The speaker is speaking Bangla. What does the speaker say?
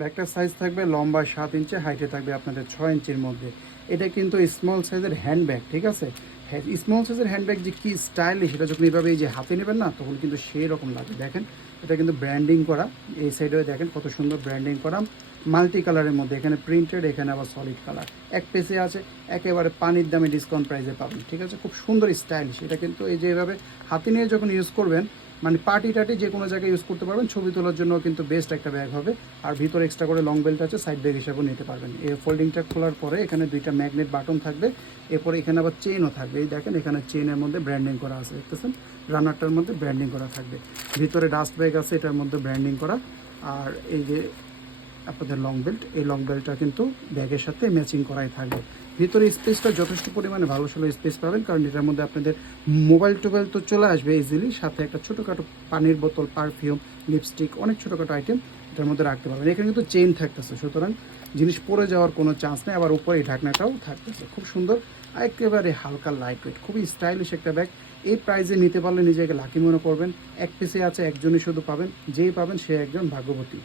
ব্যাগটার সাইজ থাকবে লম্বা 7 ইঞ্চি, হাইটে থাকবে আপনাদের 6 ইঞ্চির মধ্যে। এটা কিন্তু স্মল সাইজের হ্যান্ডব্যাগ, ঠিক আছে। হ্যাঁ, স্মল সাইজের হ্যান্ডব্যাগ যে কী স্টাইলিশ, সেটা যখন এইভাবে এই যে হাতে নেবেন না, তখন কিন্তু সেই রকম লাগে। দেখেন এটা কিন্তু ব্র্যান্ডিং করা, এই সাইডেও দেখেন কত সুন্দর ব্র্যান্ডিং করা, মাল্টি কালারের মধ্যে, এখানে প্রিন্টেড, এখানে আবার সলিড কালার। এক পেসে আছে, একেবারে পানির দামে ডিসকাউন্ট প্রাইসে পাবেন, ঠিক আছে। খুব সুন্দর স্টাইলিশ। এটা কিন্তু এই যে এভাবে হাতে নিয়ে যখন ইউজ করবেন, মানে পার্টি টাটি যে কোনো জায়গায় ইউজ করতে পারবেন, ছবি তোলার জন্য কিন্তু বেস্ট একটা ব্যাগ হবে। আর ভিতরে এক্সট্রা করে লং বেল্ট আছে, সাইড ব্যাগ হিসাবেও নিতে পারবেন। এই ফোল্ডিংটা খোলার পরে এখানে দুইটা ম্যাগনেট বাটন থাকবে, এরপরে এখানে আবার চেইনও থাকবে। এই দেখেন এখানে চেইনের মধ্যে ব্র্যান্ডিং করা আছে, দেখতেছেন, রানারটার মধ্যে ব্র্যান্ডিং করা থাকবে। ভিতরে ডাস্ট ব্যাগ আছে, এটার মধ্যে ব্র্যান্ডিং করা। আর এই যে আপনাদের লং বেল্ট, এই লং বেল্টটা কিন্তু ব্যাগের সাথে ম্যাচিং করাই থাকবে। ভিতরে স্পেসটা যথেষ্ট পরিমাণে ভালো স্পেস পাবেন, কারণ এটার মধ্যে আপনাদের মোবাইল টোবাইল তো চলে আসবে ইজিলি, সাথে একটা ছোটোখাটো পানির বোতল, পারফিউম, লিপস্টিক, অনেক ছোটোখাটো আইটেম এটার মধ্যে রাখতে পারবেন। এখানে কিন্তু চেইন থাকতেছে, সুতরাং জিনিস পড়ে যাওয়ার কোনো চান্স নেই। আবার উপরে এই ঢাকনাটাও থাকতেছে, খুব সুন্দর, একেবারে হালকা লাইট ওয়েট, খুবই স্টাইলিশ একটা ব্যাগ। এই প্রাইসে নিতে পারলে নিজেকে লাকি মনে করবেন। এক পিসে আছে, একজনই শুধু পাবেন, যেই পাবেন সে একজন ভাগ্যবতী।